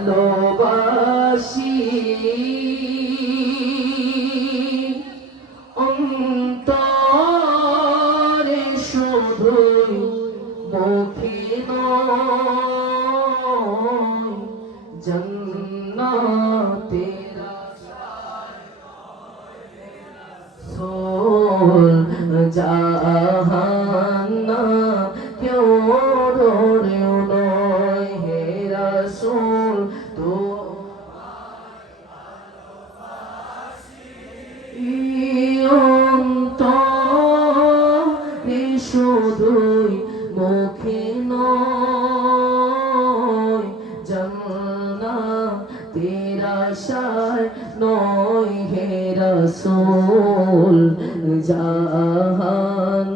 ভালোবাসি। অন্তরে শুধু মুখে জন্নতে সোল জাহা তো শুধুই মুখে নয় জন্না তেরাশায় নয় হে রসোল জাহান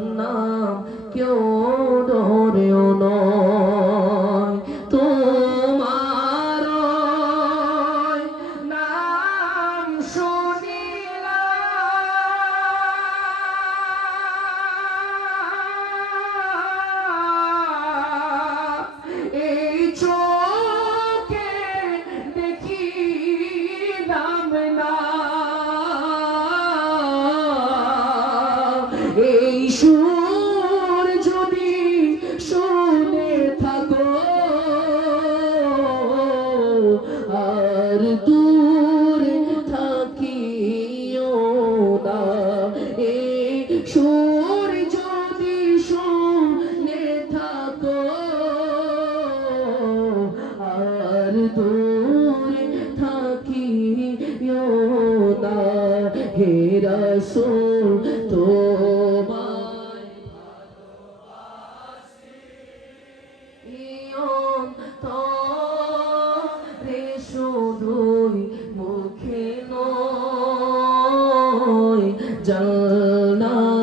হেরাসো তোমায় রে শুধুই মুখে নয় জানা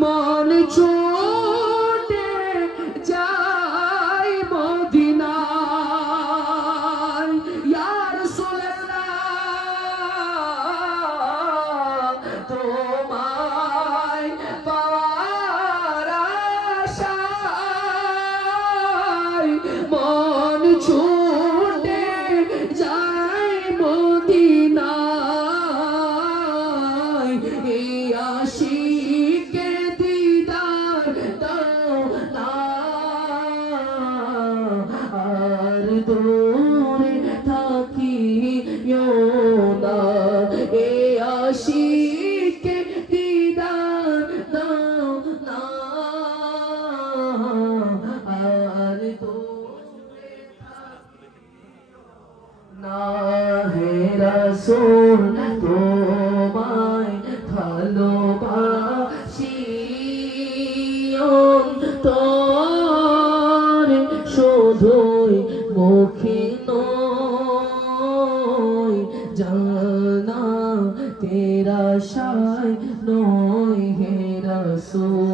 মন রসুল তোমায় ভালোবাসি। তোর শুধুই মুখে নয় জানা তেরা সায় নয় হে রসুল।